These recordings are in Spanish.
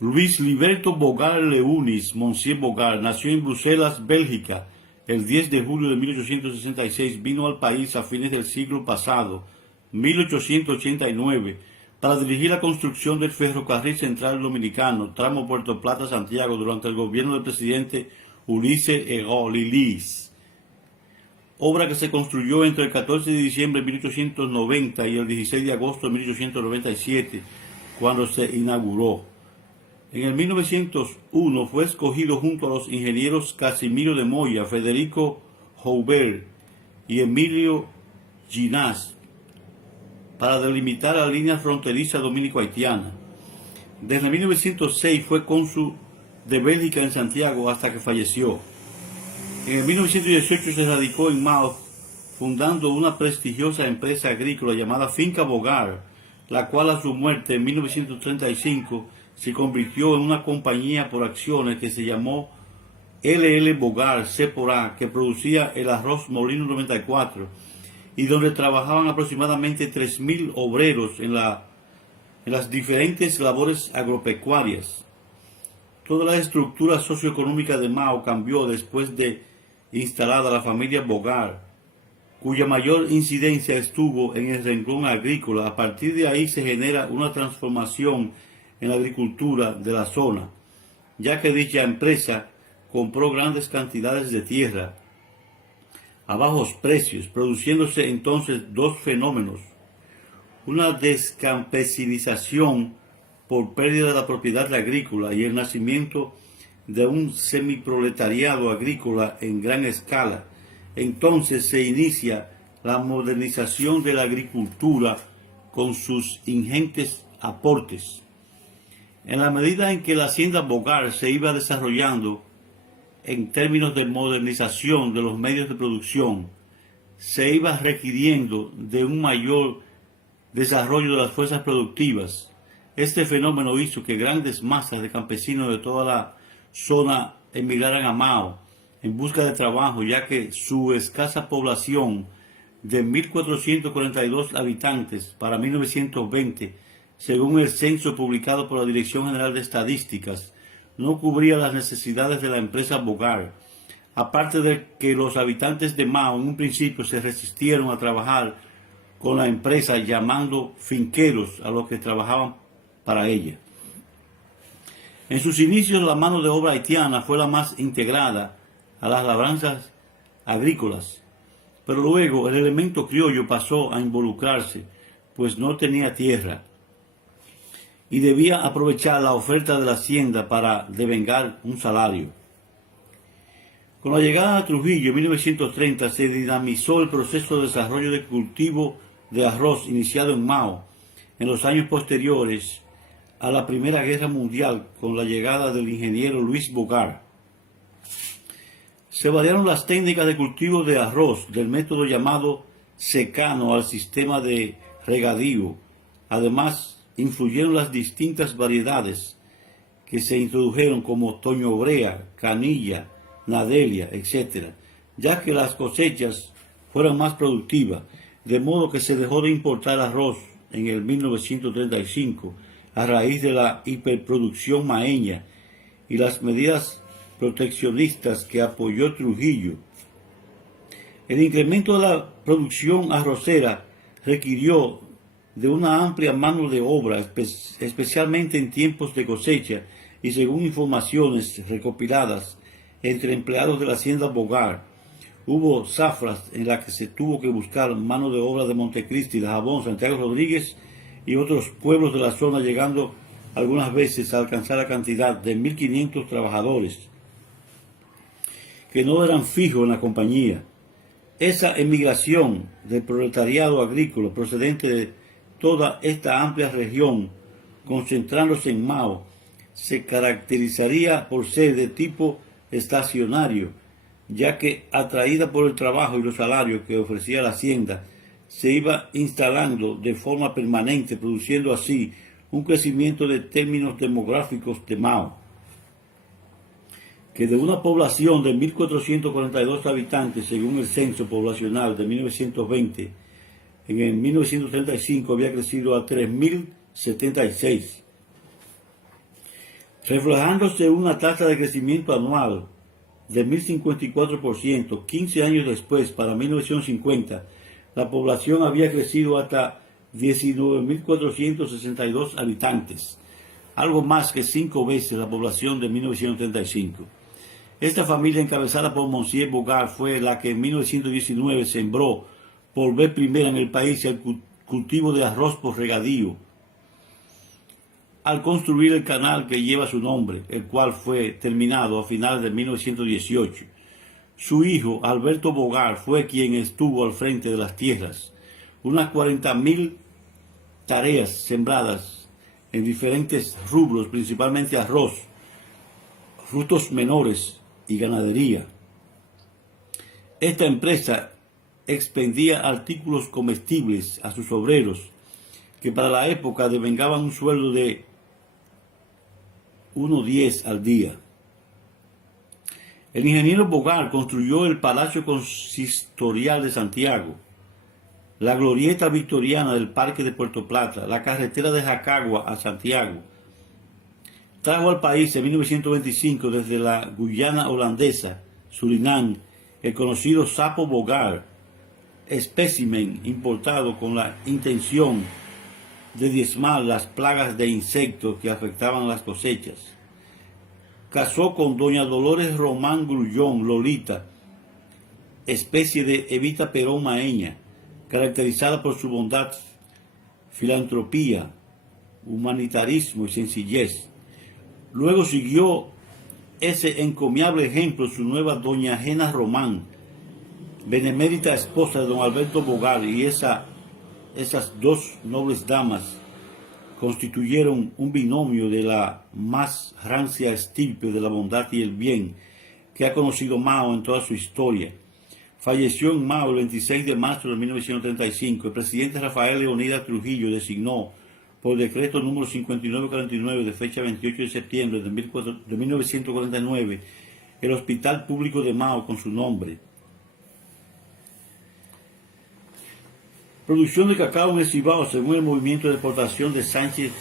Luis Liberto Bogar Leunis, Monsieur Bogar, nació en Bruselas, Bélgica, el 10 de julio de 1866. Vino al país a fines del siglo pasado, 1889, para dirigir la construcción del ferrocarril central dominicano, tramo Puerto Plata-Santiago, durante el gobierno del presidente Ulises Ego Lilis. Obra que se construyó entre el 14 de diciembre de 1890 y el 16 de agosto de 1897, cuando se inauguró. En el 1901 fue escogido junto a los ingenieros Casimiro de Moya, Federico Joubert y Emilio Ginás para delimitar la línea fronteriza dominico-haitiana. Desde 1906 fue cónsul de Bélgica en Santiago hasta que falleció. En el 1918 se radicó en Mao, fundando una prestigiosa empresa agrícola llamada Finca Bogar, la cual a su muerte en 1935 se convirtió en una compañía por acciones que se llamó LL Bogar C por A, que producía el arroz Molino 94 y donde trabajaban aproximadamente 3.000 obreros en las diferentes labores agropecuarias. Toda la estructura socioeconómica de Mao cambió después de instalada la familia Bogar, cuya mayor incidencia estuvo en el renglón agrícola. A partir de ahí se genera una transformación en la agricultura de la zona, ya que dicha empresa compró grandes cantidades de tierra a bajos precios, produciéndose entonces dos fenómenos: una descampesinización por pérdida de la propiedad agrícola y el nacimiento de un semiproletariado agrícola en gran escala. Entonces se inicia la modernización de la agricultura con sus ingentes aportes. En la medida en que la hacienda Bogar se iba desarrollando en términos de modernización de los medios de producción, se iba requiriendo de un mayor desarrollo de las fuerzas productivas. Este fenómeno hizo que grandes masas de campesinos de toda la zona emigraran a Mao en busca de trabajo, ya que su escasa población de 1.442 habitantes para 1920, según el censo publicado por la Dirección General de Estadísticas, no cubría las necesidades de la empresa Bogar. Aparte de que los habitantes de Mao en un principio se resistieron a trabajar con la empresa, llamando finqueros a los que trabajaban para ella. En sus inicios la mano de obra haitiana fue la más integrada a las labranzas agrícolas, pero luego el elemento criollo pasó a involucrarse, pues no tenía tierra y debía aprovechar la oferta de la hacienda para devengar un salario. Con la llegada a Trujillo en 1930 se dinamizó el proceso de desarrollo de cultivo de arroz iniciado en Mao en los años posteriores a la Primera Guerra Mundial con la llegada del ingeniero Luis Bogar. Se variaron las técnicas de cultivo de arroz del método llamado secano al sistema de regadío. Además, influyeron las distintas variedades que se introdujeron como toñobrea, canilla, nadelia, etc., ya que las cosechas fueran más productivas, de modo que se dejó de importar arroz en el 1935 a raíz de la hiperproducción maeña y las medidas proteccionistas que apoyó Trujillo. El incremento de la producción arrocera requirió de una amplia mano de obra, especialmente en tiempos de cosecha, y según informaciones recopiladas entre empleados de la hacienda Bogar, hubo zafras en las que se tuvo que buscar mano de obra de Montecristi, Dajabón, Santiago Rodríguez y otros pueblos de la zona, llegando algunas veces a alcanzar la cantidad de 1.500 trabajadores que no eran fijos en la compañía. Esa emigración del proletariado agrícola procedente de toda esta amplia región, concentrándose en Mao, se caracterizaría por ser de tipo estacionario, ya que, atraída por el trabajo y los salarios que ofrecía la hacienda, se iba instalando de forma permanente, produciendo así un crecimiento de términos demográficos de Mao, que de una población de 1.442 habitantes, según el censo poblacional de 1920, en el 1935 había crecido a 3.076. reflejándose una tasa de crecimiento anual de 1054%. 15 años después, para 1950, la población había crecido hasta 19.462 habitantes, algo más que 5 veces la población de 1935. Esta familia, encabezada por Monsieur Bogart, fue la que en 1919 sembró por vez primera en el país el cultivo de arroz por regadío, al construir el canal que lleva su nombre, el cual fue terminado a finales de 1918. Su hijo, Alberto Bogart, fue quien estuvo al frente de las tierras, unas 40.000 tareas sembradas en diferentes rubros, principalmente arroz, frutos menores y ganadería. Esta empresa expendía artículos comestibles a sus obreros, que para la época devengaban un sueldo de 1.10 al día. El ingeniero Bogart construyó el Palacio Consistorial de Santiago, la glorieta victoriana del Parque de Puerto Plata, la carretera de Jacagua a Santiago. Trajo al país en 1925 desde la Guyana holandesa, Surinam, el conocido sapo Bogart, espécimen importado con la intención de diezmar las plagas de insectos que afectaban las cosechas. Casó con doña Dolores Román Grullón, Lolita, especie de Evita Perón Maeña, caracterizada por su bondad, filantropía, humanitarismo y sencillez. Luego siguió ese encomiable ejemplo su nueva doña Jena Román, benemérita esposa de don Alberto Bogart, y esas dos nobles damas constituyeron un binomio de la más rancia estirpe de la bondad y el bien que ha conocido Mao en toda su historia. Falleció en Mao el 26 de marzo de 1935. El presidente Rafael Leonidas Trujillo designó por decreto número 5949 de fecha 28 de septiembre de 1949 el Hospital Público de Mao con su nombre. Producción de cacao en el Cibao según el movimiento de exportación de Sánchez,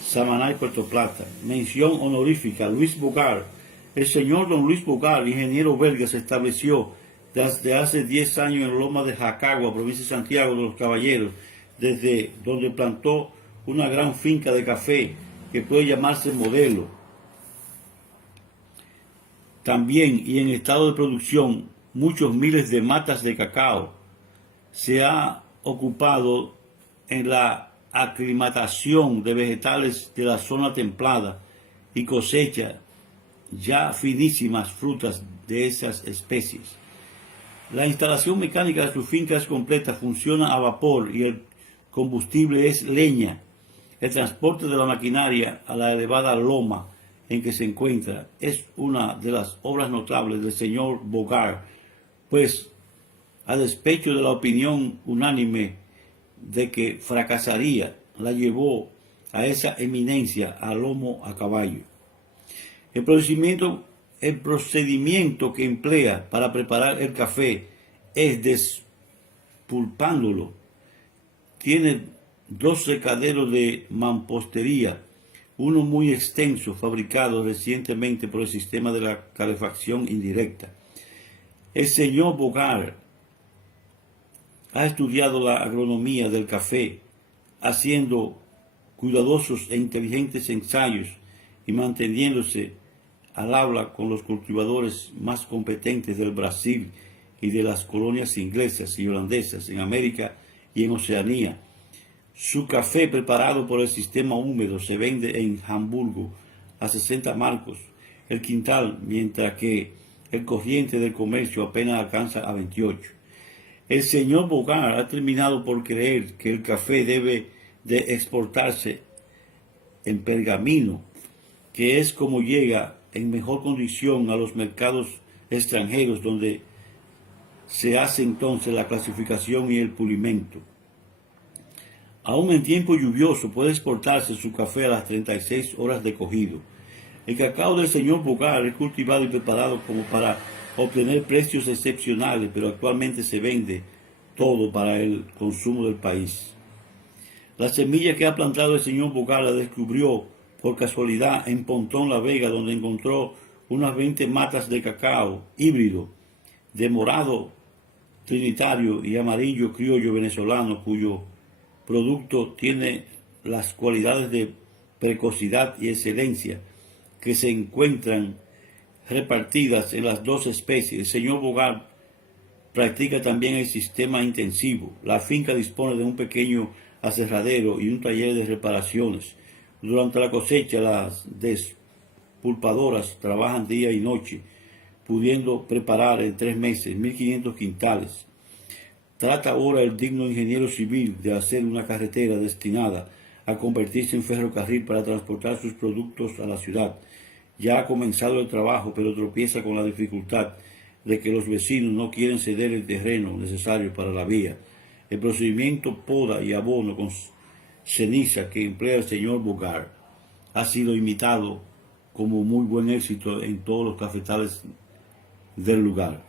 Samaná y Puerto Plata. Mención honorífica: Luis Bogart. El señor don Luis Bogart, ingeniero belga, se estableció desde hace 10 años en Loma de Jacagua, provincia de Santiago de los Caballeros, desde donde plantó una gran finca de café que puede llamarse modelo. También, y en estado de producción, muchos miles de matas de cacao. Se ha ocupado en la aclimatación de vegetales de la zona templada y cosecha ya finísimas frutas de esas especies. La instalación mecánica de su finca es completa, funciona a vapor y el combustible es leña. El transporte de la maquinaria a la elevada loma en que se encuentra es una de las obras notables del señor Bogart, pues a despecho de la opinión unánime de que fracasaría, la llevó a esa eminencia a lomo a caballo. El procedimiento que emplea para preparar el café es despulpándolo. Tiene 2 secaderos de mampostería, uno muy extenso, fabricado recientemente por el sistema de la calefacción indirecta. El señor Bogart ha estudiado la agronomía del café, haciendo cuidadosos e inteligentes ensayos y manteniéndose al habla con los cultivadores más competentes del Brasil y de las colonias inglesas y holandesas en América y en Oceanía. Su café preparado por el sistema húmedo se vende en Hamburgo a 60 marcos el quintal, mientras que el corriente del comercio apenas alcanza a 28. El señor Bogart ha terminado por creer que el café debe de exportarse en pergamino, que es como llega en mejor condición a los mercados extranjeros, donde se hace entonces la clasificación y el pulimento. Aún en tiempo lluvioso puede exportarse su café a las 36 horas de cogido. El cacao del señor Bogart es cultivado y preparado como para obtener precios excepcionales, pero actualmente se vende todo para el consumo del país. La semilla que ha plantado el señor Bogart la descubrió por casualidad en Pontón La Vega, donde encontró unas 20 matas de cacao híbrido, de morado trinitario y amarillo criollo venezolano, cuyo producto tiene las cualidades de precocidad y excelencia que se encuentran repartidas en las dos especies. El señor Bogart practica también el sistema intensivo. La finca dispone de un pequeño aserradero y un taller de reparaciones. Durante la cosecha, las despulpadoras trabajan día y noche, pudiendo preparar en 3 meses 1.500 quintales. Trata ahora el digno ingeniero civil de hacer una carretera destinada a convertirse en ferrocarril para transportar sus productos a la ciudad. Ya ha comenzado el trabajo, pero tropieza con la dificultad de que los vecinos no quieren ceder el terreno necesario para la vía. El procedimiento poda y abono con ceniza que emplea el señor Bogart ha sido imitado como muy buen éxito en todos los cafetales del lugar.